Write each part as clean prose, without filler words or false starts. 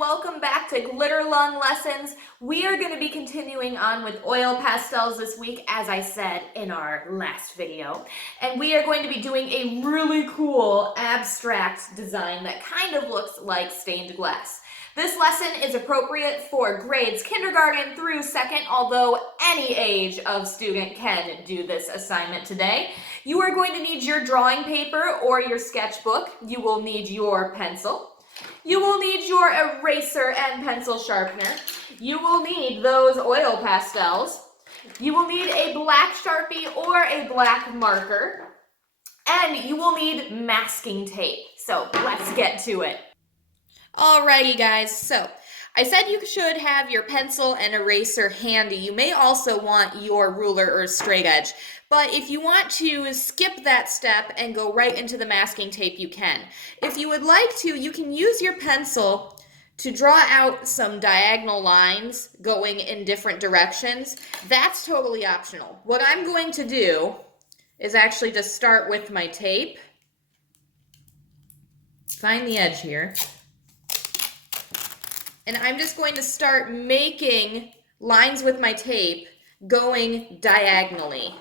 welcome back to Glitter Lung Lessons. We are going to be continuing on with oil pastels this week, as I said in our last video. And we are going to be doing a really cool abstract design that kind of looks like stained glass. This lesson is appropriate for grades kindergarten through second, although any age of student can do this assignment today. You are going to need your drawing paper or your sketchbook. You will need your pencil. You will need your eraser and pencil sharpener. You will need those oil pastels. You will need a black Sharpie or a black marker. And you will need masking tape. So let's get to it. Alrighty guys, so I said you should have your pencil and eraser handy. You may also want your ruler or straight edge, but if you want to skip that step and go right into the masking tape, you can. If you would like to, you can use your pencil to draw out some diagonal lines going in different directions. That's totally optional. What I'm going to do is actually just start with my tape. Find the edge here. And I'm just going to start making lines with my tape going diagonally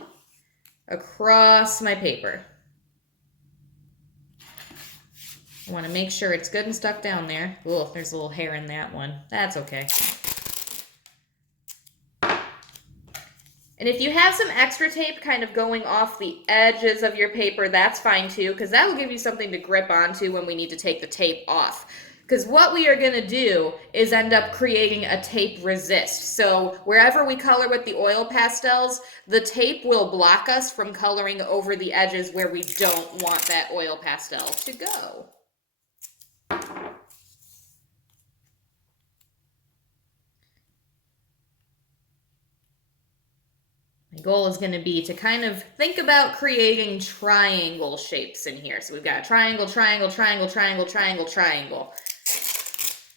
across my paper. I want to make sure it's good and stuck down there. Oh, there's a little hair in that one. That's okay. And if you have some extra tape kind of going off the edges of your paper, that's fine too, because that will give you something to grip onto when we need to take the tape off. Because what we are going to do is end up creating a tape resist. So wherever we color with the oil pastels, the tape will block us from coloring over the edges where we don't want that oil pastel to go. My goal is going to be to kind of think about creating triangle shapes in here. So we've got a triangle, triangle, triangle, triangle, triangle, triangle.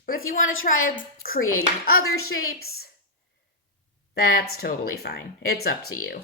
But if you want to try creating other shapes, that's totally fine. It's up to you.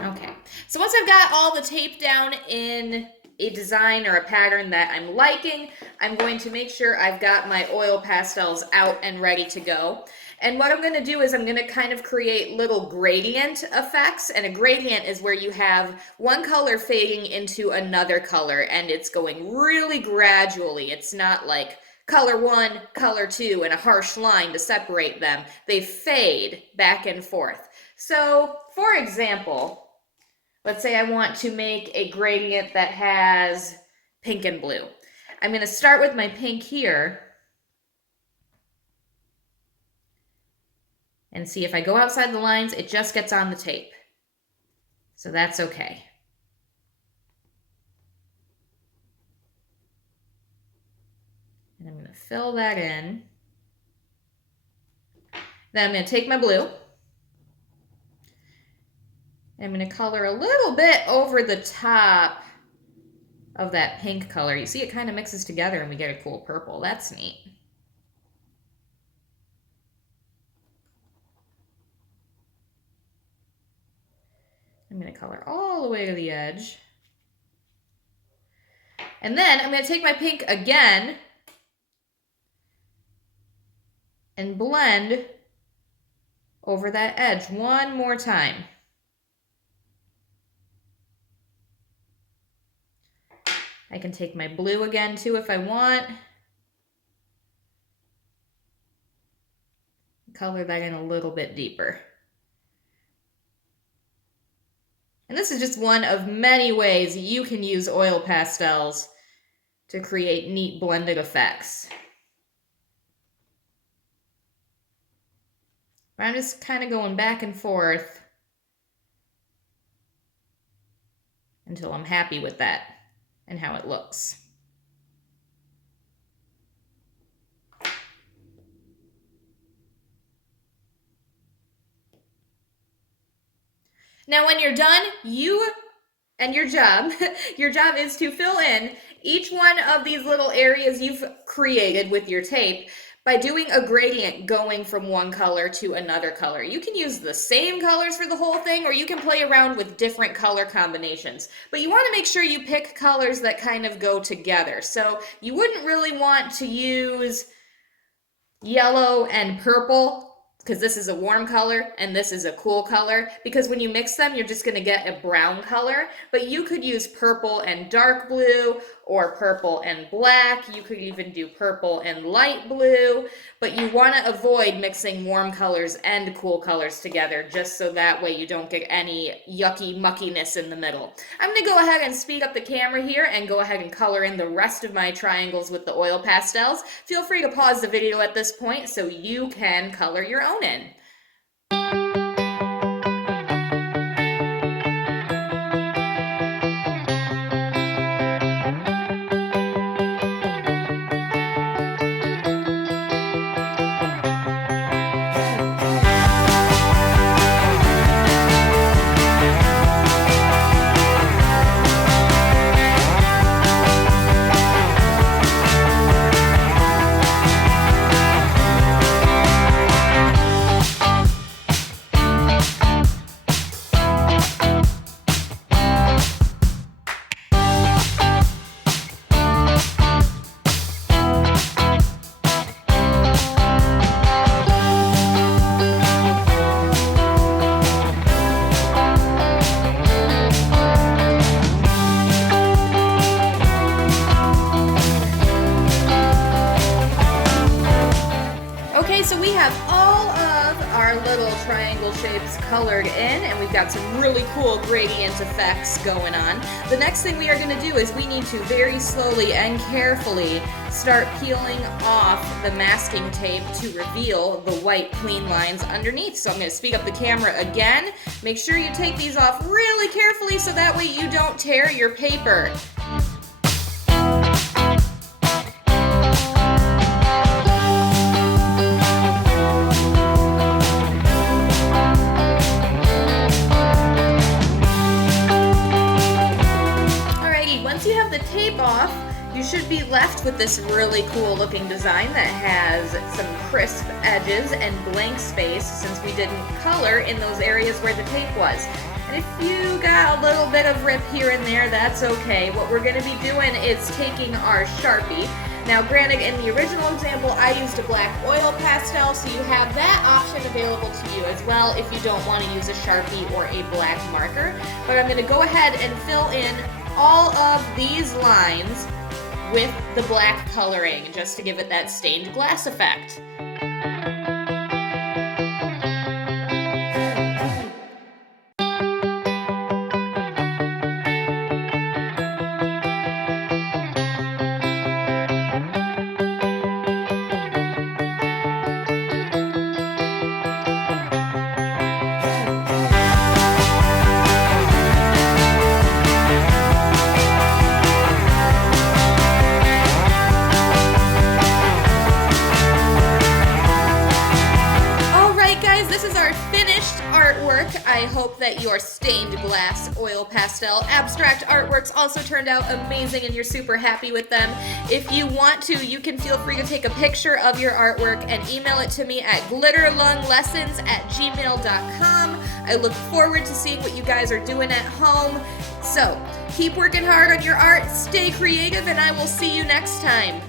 Okay, so once I've got all the tape down in a design or a pattern that I'm liking, I'm going to make sure I've got my oil pastels out and ready to go. And what I'm going to do is I'm going to kind of create little gradient effects, and a gradient is where you have one color fading into another color, and it's going really gradually. It's not like color one, color two, and a harsh line to separate them. They fade back and forth. So, for example, let's say I want to make a gradient that has pink and blue. I'm going to start with my pink here and see if I go outside the lines, it just gets on the tape. So that's okay. And I'm going to fill that in. Then I'm going to take my blue. I'm going to color a little bit over the top of that pink color. You see it kind of mixes together and we get a cool purple. That's neat. I'm going to color all the way to the edge. And then I'm going to take my pink again and blend over that edge one more time. I can take my blue again too if I want. Color that in a little bit deeper. And this is just one of many ways you can use oil pastels to create neat blended effects. I'm just kind of going back and forth until I'm happy with that and how it looks. Now when you're done, your job is to fill in each one of these little areas you've created with your tape by doing a gradient going from one color to another color. You can use the same colors for the whole thing, or you can play around with different color combinations. But you want to make sure you pick colors that kind of go together. So you wouldn't really want to use yellow and purple, because this is a warm color and this is a cool color, because when you mix them you're just going to get a brown color. But you could use purple and dark blue, or purple and black. You could even do purple and light blue, but you want to avoid mixing warm colors and cool colors together, just so that way you don't get any yucky muckiness in the middle. I'm going to go ahead and speed up the camera here and go ahead and color in the rest of my triangles with the oil pastels. Feel free to pause the video at this point so you can color your own in. So we have all of our little triangle shapes colored in, and we've got some really cool gradient effects going on. The next thing we are going to do is we need to very slowly and carefully start peeling off the masking tape to reveal the white clean lines underneath. So I'm going to speed up the camera again. Make sure you take these off really carefully so that way you don't tear your paper. Off, you should be left with this really cool looking design that has some crisp edges and blank space, since we didn't color in those areas where the tape was. And if you got a little bit of rip here and there, that's okay. What we're going to be doing is taking our Sharpie. Now granted, in the original example I used a black oil pastel, so you have that option available to you as well if you don't want to use a Sharpie or a black marker. But I'm going to go ahead and fill in all of these lines with the black coloring, just to give it that stained glass effect. I hope that your stained glass oil pastel abstract artworks also turned out amazing and you're super happy with them. If you want to, you can feel free to take a picture of your artwork and email it to me at glitterlunglessons@gmail.com. I look forward to seeing what you guys are doing at home. So, keep working hard on your art, stay creative, and I will see you next time.